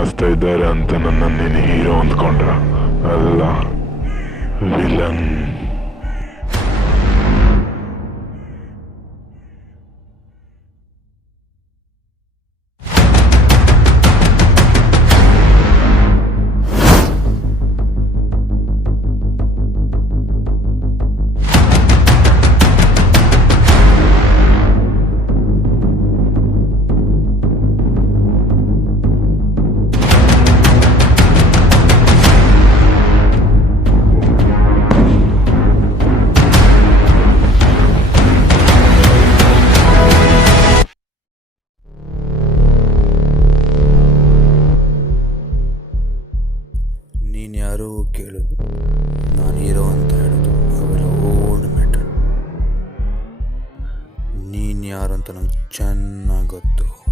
ಕಳಿಸ್ತಾ ಇದ್ದಾರೆ ಅಂತ ನನ್ನ ನೀನು ಹೀರೋ ಅಂದ್ಕೊಂಡ್ರ. ಅಲ್ಲ ವಿಲನ್. ನೀನು ಯಾರು ಕೇಳೋದು. ನಾನು ಹೀರೋ ಅಂತ ಹೇಳೋದು ಅವೆಲ್ಲ ಓಲ್ಡ್ ಮ್ಯಾಟರ್. ನೀನು ಯಾರು ಅಂತ ನಂಗೆ ಚೆನ್ನಾಗಿ ಗೊತ್ತು.